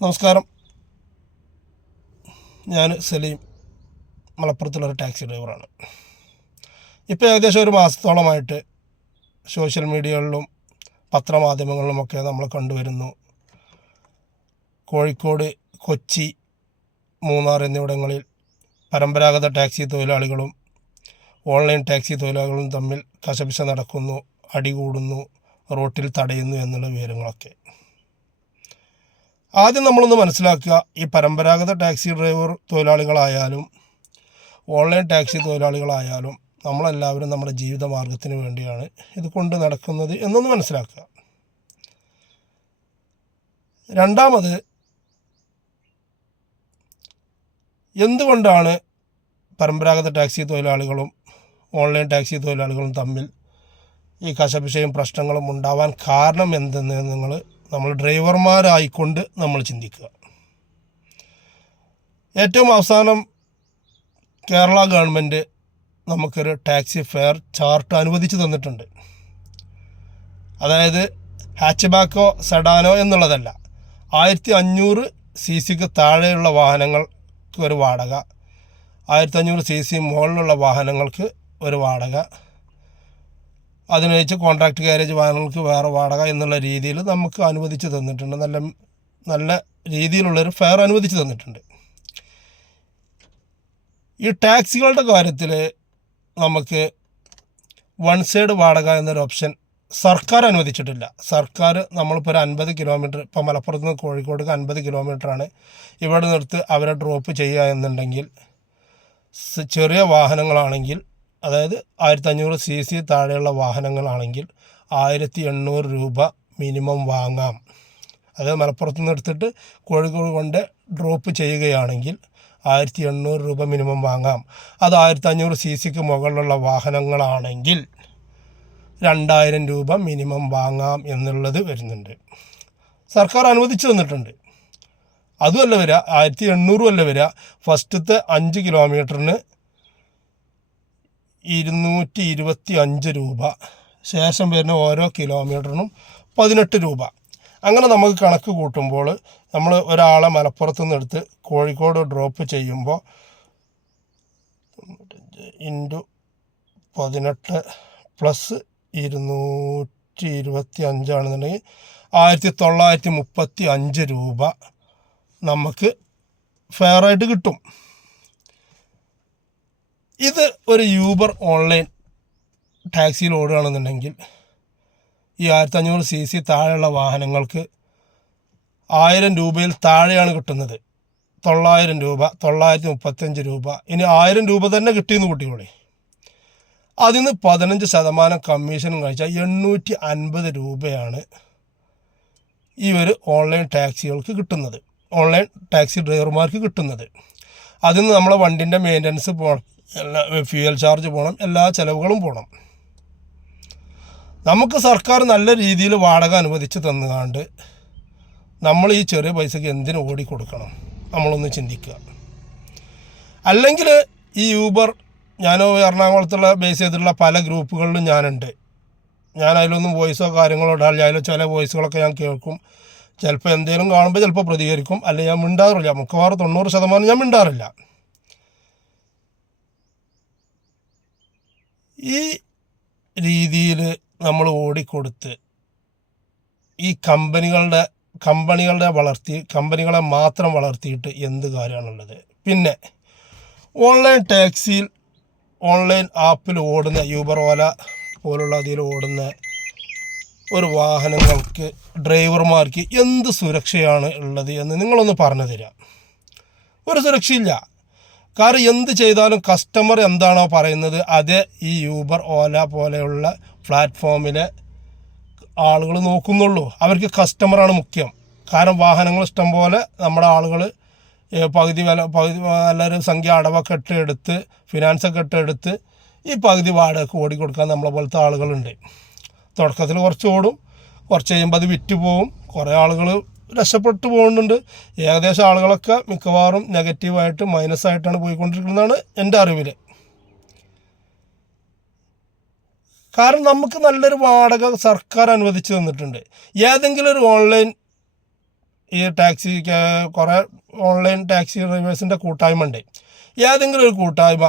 നമസ്കാരം. ഞാൻ സലീം, മലപ്പുറത്തുള്ളൊരു ടാക്സി ഡ്രൈവറാണ്. ഇപ്പോൾ ഏകദേശം ഒരു മാസത്തോളമായിട്ട് സോഷ്യൽ മീഡിയകളിലും പത്രമാധ്യമങ്ങളിലുമൊക്കെ നമ്മൾ കണ്ടുവരുന്നു, കോഴിക്കോട്, കൊച്ചി, മൂന്നാർ എന്നിവിടങ്ങളിൽ പരമ്പരാഗത ടാക്സി തൊഴിലാളികളും ഓൺലൈൻ ടാക്സി തൊഴിലാളികളും തമ്മിൽ കശപിശ നടക്കുന്നു, അടികൂടുന്നു, റോട്ടിൽ തടയുന്നു എന്നുള്ള വിവരങ്ങളൊക്കെ. ആദ്യം നമ്മളൊന്ന് മനസ്സിലാക്കുക, ഈ പരമ്പരാഗത ടാക്സി ഡ്രൈവർ തൊഴിലാളികളായാലും ഓൺലൈൻ ടാക്സി തൊഴിലാളികളായാലും നമ്മളെല്ലാവരും നമ്മുടെ ജീവിത മാർഗത്തിന് വേണ്ടിയാണ് ഇത് കൊണ്ട് നടക്കുന്നത് എന്നൊന്ന് മനസ്സിലാക്കുക. രണ്ടാമത്, എന്തുകൊണ്ടാണ് പരമ്പരാഗത ടാക്സി തൊഴിലാളികളും ഓൺലൈൻ ടാക്സി തൊഴിലാളികളും തമ്മിൽ ഈ കശപിശയും പ്രശ്നങ്ങളും ഉണ്ടാവാൻ കാരണം എന്തെന്ന് നമ്മൾ ഡ്രൈവർമാരായിക്കൊണ്ട് നമ്മൾ ചിന്തിക്കുക. ഏറ്റവും അവസാനം കേരള ഗവൺമെൻറ് നമുക്കൊരു ടാക്സി ഫെയർ ചാർട്ട് അനുവദിച്ച് തന്നിട്ടുണ്ട്. അതായത് ഹാച്ച് ബാക്കോ സെഡാനോ എന്നുള്ളതല്ല, 1500 cc താഴെയുള്ള വാഹനങ്ങൾക്ക് ഒരു വാടക, 1500 cc മുകളിലുള്ള വാഹനങ്ങൾക്ക് ഒരു വാടക, അതിന് വെച്ച് കോൺട്രാക്ട് ഗാരേജ് വാഹനങ്ങൾക്ക് വേറെ വാടക എന്നുള്ള രീതിയിൽ നമുക്ക് അനുവദിച്ച് തന്നിട്ടുണ്ട്. നല്ല രീതിയിലുള്ളൊരു ഫെയർ അനുവദിച്ച് തന്നിട്ടുണ്ട്. ഈ ടാക്സികളുടെ കാര്യത്തിൽ നമുക്ക് വൺ സൈഡ് വാടക എന്നൊരു ഓപ്ഷൻ സർക്കാർ അനുവദിച്ചിട്ടില്ല. സർക്കാർ നമ്മളിപ്പോൾ ഒരു 50 കിലോമീറ്റർ, ഇപ്പോൾ മലപ്പുറത്ത് നിന്ന് കോഴിക്കോട് 50 കിലോമീറ്ററാണ്, ഇവിടെ നിർത്ത് അവരെ ഡ്രോപ്പ് ചെയ്യുക എന്നുണ്ടെങ്കിൽ ചെറിയ വാഹനങ്ങളാണെങ്കിൽ, അതായത് 1500 cc താഴെയുള്ള വാഹനങ്ങളാണെങ്കിൽ 1800 രൂപ മിനിമം വാങ്ങാം. അതായത് മലപ്പുറത്ത് നിന്ന് എടുത്തിട്ട് കോഴിക്കോട് കൊണ്ട് ഡ്രോപ്പ് ചെയ്യുകയാണെങ്കിൽ 1800 രൂപ മിനിമം വാങ്ങാം. അത് 1500 cc മുകളിലുള്ള വാഹനങ്ങളാണെങ്കിൽ 2000 രൂപ മിനിമം വാങ്ങാം എന്നുള്ളത് വരുന്നുണ്ട്. സർക്കാർ അനുവദിച്ചു തന്നിട്ടുണ്ട്. അതുമല്ല വരിക, 1800 അല്ല വരിക, ഫസ്റ്റത്തെ 5 കിലോമീറ്ററിന് 225 രൂപ, ശേഷം വരുന്ന ഓരോ കിലോമീറ്ററിനും 18 രൂപ. അങ്ങനെ നമുക്ക് കണക്ക് കൂട്ടുമ്പോൾ നമ്മൾ ഒരാളെ മലപ്പുറത്ത് നിന്ന് എടുത്ത് കോഴിക്കോട് ഡ്രോപ്പ് ചെയ്യുമ്പോൾ 18 പ്ലസ് 225 ആണെന്നുണ്ടെങ്കിൽ 1935 രൂപ നമുക്ക് ഫെയറായിട്ട് കിട്ടും. ഇത് ഒരു യൂബർ ഓൺലൈൻ ടാക്സിയിൽ ഓടുകയാണെന്നുണ്ടെങ്കിൽ ഈ 1500 cc താഴെയുള്ള വാഹനങ്ങൾക്ക് 1000 രൂപയിൽ താഴെയാണ് കിട്ടുന്നത്. 900 രൂപ, 935 രൂപ, ഇനി 1000 രൂപ തന്നെ കിട്ടിയെന്ന് കൂട്ടിക്കോളി. അതിൽ നിന്ന് 15% കമ്മീഷനും കഴിച്ചാൽ 850 രൂപയാണ് ഈ ഒരു ഓൺലൈൻ ടാക്സികൾക്ക് കിട്ടുന്നത്, ഓൺലൈൻ ടാക്സി ഡ്രൈവർമാർക്ക് കിട്ടുന്നത്. അതിൽ നിന്ന് നമ്മളെ വണ്ടിൻ്റെ മെയിൻ്റനൻസ് പോകണം, ഫ്യൂവൽ ചാർജ് പോകണം, എല്ലാ ചിലവുകളും പോകണം. നമുക്ക് സർക്കാർ നല്ല രീതിയിൽ വാടക അനുവദിച്ച് തന്നുകൊണ്ട് നമ്മൾ ഈ ചെറിയ പൈസക്ക് എന്തിനു ഓടിക്കൊടുക്കണം? നമ്മളൊന്ന് ചിന്തിക്കുക. അല്ലെങ്കിൽ ഈ യൂബർ, ഞാൻ എറണാകുളത്തുള്ള ബേസ് ചെയ്തിട്ടുള്ള പല ഗ്രൂപ്പുകളിലും ഞാനുണ്ട്. ഞാൻ അതിലൊന്നും വോയിസോ കാര്യങ്ങളോ ഇടാറില്ല. അതിൽ ചില വോയിസുകളൊക്കെ ഞാൻ കേൾക്കും. ചിലപ്പോൾ എന്തെങ്കിലും കാണുമ്പോൾ ചിലപ്പോൾ പ്രതികരിക്കും, അല്ലെങ്കിൽ ഞാൻ മിണ്ടാറില്ല. മിക്കവാറും 90% ഞാൻ മിണ്ടാറില്ല. ഈ രീതിയിൽ നമ്മൾ ഓടിക്കൊടുത്ത് ഈ കമ്പനികളെ മാത്രം വളർത്തിയിട്ട് എന്ത് കാര്യമാണുള്ളത്? പിന്നെ ഓൺലൈൻ ടാക്സിയിൽ, ഓൺലൈൻ ആപ്പിൽ ഓടുന്ന യൂബർ, ഓല പോലുള്ള അതിൽ ഓടുന്ന ഒരു വാഹനങ്ങൾക്ക്, ഡ്രൈവർമാർക്ക് എന്ത് സുരക്ഷയാണ് ഉള്ളത് എന്ന് നിങ്ങളൊന്ന് പറഞ്ഞു തരാം. ഒരു സുരക്ഷയില്ല. കാരണം എന്ത് ചെയ്താലും കസ്റ്റമർ എന്താണോ പറയുന്നത് അതേ ഈ യൂബർ, ഓല പോലെയുള്ള പ്ലാറ്റ്ഫോമിലെ ആളുകൾ നോക്കുന്നുള്ളൂ. അവർക്ക് കസ്റ്റമറാണ് മുഖ്യം. കാരണം വാഹനങ്ങൾ ഇഷ്ടം പോലെ നമ്മുടെ ആളുകൾ പകുതി നല്ലൊരു സംഖ്യ അടവൊക്കെ എടുത്ത് ഫിനാൻസൊക്കെ എടുത്ത് ഈ പകുതി വാടകയ്ക്ക് ഓടിക്കൊടുക്കാൻ നമ്മളെ പോലത്തെ ആളുകളുണ്ട്. തുടക്കത്തിൽ കുറച്ച് ഓടും, കുറച്ച് കഴിയുമ്പോൾ അത് വിറ്റ് പോവും. കുറേ ആളുകൾ രക്ഷപ്പെട്ടു പോകുന്നുണ്ട്. ഏകദേശം ആളുകളൊക്കെ മിക്കവാറും നെഗറ്റീവായിട്ട്, മൈനസായിട്ടാണ് പോയിക്കൊണ്ടിരിക്കുന്നതാണ് എൻ്റെ അറിവിൽ. കാരണം നമുക്ക് നല്ലൊരു വാടക സർക്കാർ അനുവദിച്ച് തന്നിട്ടുണ്ട്. ഏതെങ്കിലും ഒരു ഓൺലൈൻ ഈ ടാക്സി കുറേ ഓൺലൈൻ ടാക്സി ഡ്രൈവേഴ്സിൻ്റെ കൂട്ടായ്മ ഉണ്ട്. ഏതെങ്കിലും ഒരു കൂട്ടായ്മ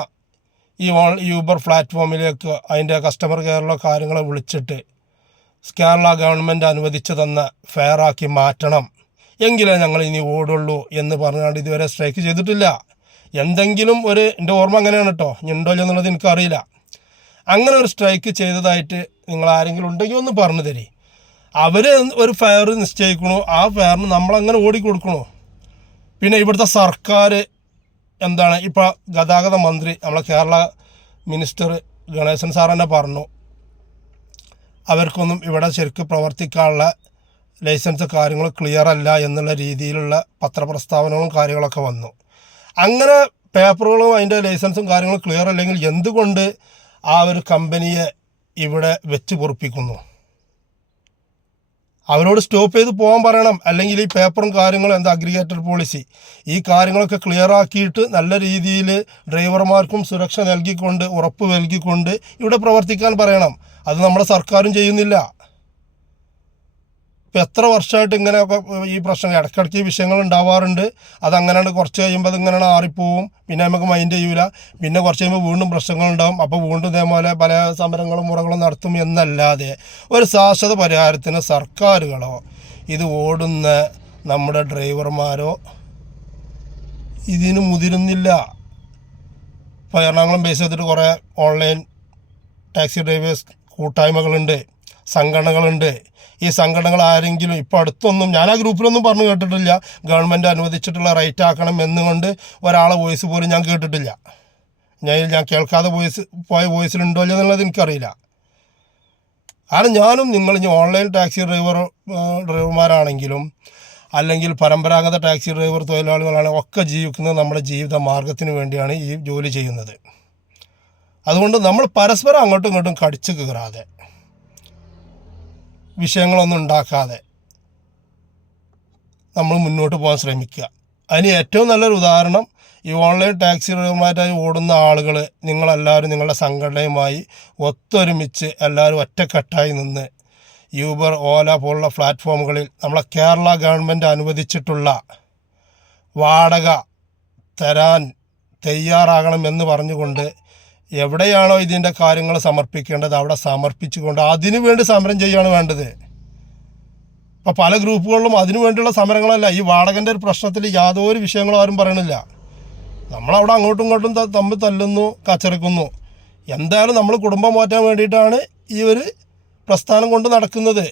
ഈ യൂബർ പ്ലാറ്റ്ഫോമിലേക്ക് അതിൻ്റെ കസ്റ്റമർ കെയറിലോ കാര്യങ്ങളോ വിളിച്ചിട്ട് കേരള ഗവൺമെൻറ് അനുവദിച്ചു തന്ന ഫെയറാക്കി മാറ്റണം, എങ്കിലേ ഞങ്ങൾ ഇനി ഓടുള്ളൂ എന്ന് പറഞ്ഞുകൊണ്ട് ഇതുവരെ സ്ട്രൈക്ക് ചെയ്തിട്ടില്ല. എന്തെങ്കിലും ഒരു, എൻ്റെ ഓർമ്മ അങ്ങനെയാണ് കേട്ടോ, ഉണ്ടോ എന്നുള്ളത് എനിക്കറിയില്ല. അങ്ങനെ ഒരു സ്ട്രൈക്ക് ചെയ്തതായിട്ട് നിങ്ങൾ ആരെങ്കിലും ഉണ്ടെങ്കിൽ ഒന്ന് പറഞ്ഞു തരി. അവർ ഒരു ഫെയർ നിശ്ചയിക്കണു, ആ ഫെയറിന് നമ്മളങ്ങനെ ഓടിക്കൊടുക്കണു. പിന്നെ ഇവിടുത്തെ സർക്കാർ എന്താണ്, ഇപ്പോൾ ഗതാഗത മന്ത്രി നമ്മളെ കേരള മിനിസ്റ്റർ ഗണേശൻ സാർ തന്നെ പറഞ്ഞു, അവർക്കൊന്നും ഇവിടെ ശരിക്കും പ്രവർത്തിക്കാനുള്ള ലൈസൻസ് കാര്യങ്ങൾ ക്ലിയർ അല്ല എന്നുള്ള രീതിയിലുള്ള പത്രപ്രസ്താവനകളും കാര്യങ്ങളൊക്കെ വന്നു. അങ്ങനെ പേപ്പറുകളും അതിൻ്റെ ലൈസൻസും കാര്യങ്ങളും ക്ലിയർ അല്ലെങ്കിൽ എന്തുകൊണ്ട് ആ ഒരു കമ്പനിയെ ഇവിടെ വെച്ച് പൊറുപ്പിക്കുന്നു? അവരോട് സ്റ്റോപ്പ് ചെയ്ത് പോകാൻ പറയണം. അല്ലെങ്കിൽ ഈ പേപ്പറും കാര്യങ്ങളും എന്താ അഗ്രിഗേറ്റഡ് പോളിസി, ഈ കാര്യങ്ങളൊക്കെ ക്ലിയർ ആക്കിയിട്ട് നല്ല രീതിയിൽ ഡ്രൈവർമാർക്കും സുരക്ഷ നൽകിക്കൊണ്ട്, ഉറപ്പ് നൽകിക്കൊണ്ട് ഇവിടെ പ്രവർത്തിക്കാൻ പറയണം. അത് നമ്മുടെ സർക്കാരും ചെയ്യുന്നില്ല. ഇപ്പം എത്ര വർഷമായിട്ട് ഇങ്ങനെയൊക്കെ ഈ പ്രശ്നം ഇടയ്ക്കിടയ്ക്ക് ഈ വിഷയങ്ങൾ ഉണ്ടാവാറുണ്ട്. അതങ്ങനെയാണ് കുറച്ച് കഴിയുമ്പോൾ അതിങ്ങനെയാണ് ആറിപ്പോവും, പിന്നെ നമുക്ക് മൈൻഡ് ചെയ്യൂല, പിന്നെ കുറച്ച് കഴിയുമ്പോൾ വീണ്ടും പ്രശ്നങ്ങളുണ്ടാവും. അപ്പോൾ വീണ്ടും ഇതേപോലെ പല സമരങ്ങളും മുറകളും നടത്തും എന്നല്ലാതെ ഒരു ശാശ്വത പരിഹാരത്തിന് സർക്കാരുകളോ ഇത് ഓടുന്ന നമ്മുടെ ഡ്രൈവർമാരോ ഇതിന് മുതിരുന്നില്ല. ഇപ്പോൾ എറണാകുളം ബേസ് ചെയ്തിട്ട് കുറേ ഓൺലൈൻ ടാക്സി ഡ്രൈവേഴ്സ് കൂട്ടായ്മകളുണ്ട്, സംഘടനകളുണ്ട്. ഈ സംഘടനകൾ ആരെങ്കിലും ഇപ്പോൾ അടുത്തൊന്നും, ഞാൻ ആ ഗ്രൂപ്പിലൊന്നും പറഞ്ഞു കേട്ടിട്ടില്ല ഗവൺമെൻറ് അനുവദിച്ചിട്ടുള്ള റൈറ്റ് ആക്കണം എന്നുകൊണ്ട് ഒരാളെ വോയിസ് പോലും ഞാൻ കേട്ടിട്ടില്ല. ഞാൻ കേൾക്കാതെ പോയ വോയിസിലുണ്ടോ എന്നുള്ളത് എനിക്കറിയില്ല. കാരണം ഞാനും നിങ്ങൾ ഇനി ഓൺലൈൻ ടാക്സി ഡ്രൈവർമാരാണെങ്കിലും അല്ലെങ്കിൽ പരമ്പരാഗത ടാക്സി ഡ്രൈവർ തൊഴിലാളികളാണെങ്കിൽ ഒക്കെ ജീവിക്കുന്നത് നമ്മുടെ ജീവിത മാർഗത്തിന് വേണ്ടിയാണ് ഈ ജോലി ചെയ്യുന്നത്. അതുകൊണ്ട് നമ്മൾ പരസ്പരം അങ്ങോട്ടും ഇങ്ങോട്ടും കടിച്ചു കീറാതെ, വിഷയങ്ങളൊന്നും ഉണ്ടാക്കാതെ നമ്മൾ മുന്നോട്ട് പോകാൻ ശ്രമിക്കുക. അതിന് ഏറ്റവും നല്ലൊരു ഉദാഹരണം ഈ ഓൺലൈൻ ടാക്സി ഡ്രൈവർമാരായി ഓടുന്ന ആളുകൾ, നിങ്ങളെല്ലാവരും നിങ്ങളുടെ സംഘടനയുമായി ഒത്തൊരുമിച്ച് എല്ലാവരും ഒറ്റക്കെട്ടായി നിന്ന് യൂബർ, ഓല പോലുള്ള പ്ലാറ്റ്ഫോമുകളിൽ നമ്മളെ കേരള ഗവൺമെൻറ് അനുവദിച്ചിട്ടുള്ള വാടക തരാൻ തയ്യാറാകണമെന്ന് പറഞ്ഞുകൊണ്ട് എവിടെയാണോ ഇതിൻ്റെ കാര്യങ്ങൾ സമർപ്പിക്കേണ്ടത് അവിടെ സമർപ്പിച്ചുകൊണ്ട് അതിനു വേണ്ടി സമരം ചെയ്യുകയാണ് വേണ്ടത്. ഇപ്പോൾ പല ഗ്രൂപ്പുകളിലും അതിനു വേണ്ടിയുള്ള സമരങ്ങളല്ല. ഈ വാടകൻ്റെ ഒരു പ്രശ്നത്തിൽ യാതൊരു വിഷയങ്ങളും ആരും പറയണില്ല. നമ്മളവിടെ അങ്ങോട്ടും ഇങ്ങോട്ടും തമ്മിൽ തല്ലുന്നു, കച്ചറിക്കുന്നു. എന്തായാലും നമ്മൾ കുടുംബം മാറ്റാൻ വേണ്ടിയിട്ടാണ് ഈ ഒരു പ്രസ്ഥാനം കൊണ്ട് നടക്കുന്നത്.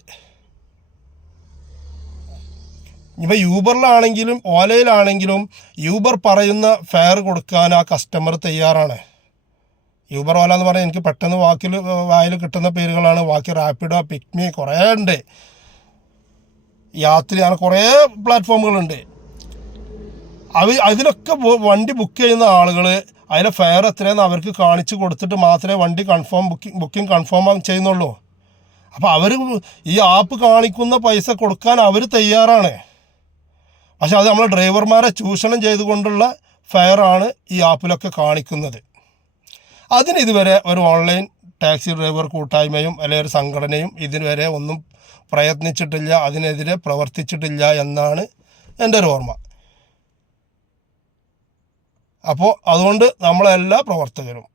ഇപ്പോൾ യൂബറിലാണെങ്കിലും ഓലയിലാണെങ്കിലും യൂബർ പറയുന്ന ഫെയർ കൊടുക്കാൻ ആ കസ്റ്റമർ തയ്യാറാണ്. യൂബർ, ഓല എന്ന് പറഞ്ഞാൽ എനിക്ക് പെട്ടെന്ന് വായിൽ കിട്ടുന്ന പേരുകളാണ്. ബാക്കി റാപ്പിഡോ, പിക്മി കുറേ ഉണ്ട്, യാത്രി, അങ്ങനെ കുറേ പ്ലാറ്റ്ഫോമുകളുണ്ട്. അതിലൊക്കെ വണ്ടി ബുക്ക് ചെയ്യുന്ന ആളുകൾ അതിലെ ഫെയർ എത്രയെന്ന് അവർക്ക് കാണിച്ച് കൊടുത്തിട്ട് മാത്രമേ വണ്ടി ബുക്കിംഗ് കൺഫേം ചെയ്യുന്നുള്ളൂ. അപ്പോൾ അവർ ഈ ആപ്പ് കാണിക്കുന്ന പൈസ കൊടുക്കാൻ അവർ തയ്യാറാണ്. പക്ഷെ അത് നമ്മളെ ഡ്രൈവർമാരെ ചൂഷണം ചെയ്തുകൊണ്ടുള്ള ഫെയറാണ് ഈ ആപ്പിലൊക്കെ കാണിക്കുന്നത്. അതിന് ഇതുവരെ ഒരു ഓൺലൈൻ ടാക്സി ഡ്രൈവർ കൂട്ടായ്മയും അല്ലെങ്കിൽ ഒരു സംഘടനയും ഇതുവരെ ഒന്നും പ്രയത്നിച്ചിട്ടില്ല, അതിനെതിരെ പ്രവർത്തിച്ചിട്ടില്ല എന്നാണ് എൻ്റെ ഒരു ഓർമ്മ. അപ്പോൾ അതുകൊണ്ട് നമ്മളെല്ലാ പ്രവർത്തകരും,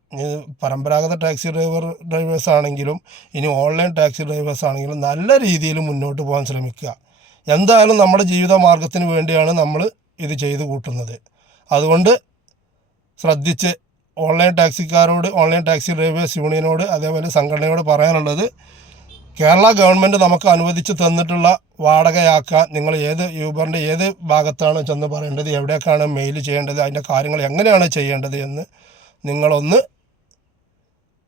പരമ്പരാഗത ടാക്സി ഡ്രൈവേഴ്സ് ആണെങ്കിലും ഇനി ഓൺലൈൻ ടാക്സി ഡ്രൈവേഴ്സ് ആണെങ്കിലും നല്ല രീതിയിൽ മുന്നോട്ട് പോകാൻ ശ്രമിക്കുക. എന്തായാലും നമ്മുടെ ജീവിത മാർഗത്തിന് വേണ്ടിയാണ് നമ്മൾ ഇത് ചെയ്തു കൂട്ടുന്നത്. അതുകൊണ്ട് ശ്രദ്ധിച്ച് ഓൺലൈൻ ടാക്സിക്കാരോട്, ഓൺലൈൻ ടാക്സി ഡ്രൈവേഴ്സ് യൂണിയനോട്, അതേപോലെ സംഘടനയോട് പറയാനുള്ളത്, കേരള ഗവൺമെൻറ് നമുക്ക് അനുവദിച്ച് തന്നിട്ടുള്ള വാടകയാക്കാൻ നിങ്ങൾ യൂബറിൻ്റെ ഏത് ഭാഗത്താണ് ചെന്ന് പറയേണ്ടത്, എവിടേക്കാണ് മെയിൽ ചെയ്യേണ്ടത്, അതിൻ്റെ കാര്യങ്ങൾ എങ്ങനെയാണ് ചെയ്യേണ്ടത് എന്ന് നിങ്ങളൊന്ന്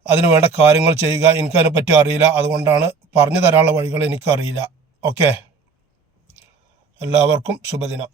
അതിന് വേണ്ട കാര്യങ്ങൾ ചെയ്യുക. എനിക്കതിനെപ്പറ്റി അറിയില്ല, അതുകൊണ്ടാണ് പറഞ്ഞു തരാനുള്ള വഴികൾ എനിക്കറിയില്ല. ഓക്കെ, എല്ലാവർക്കും ശുഭദിനം.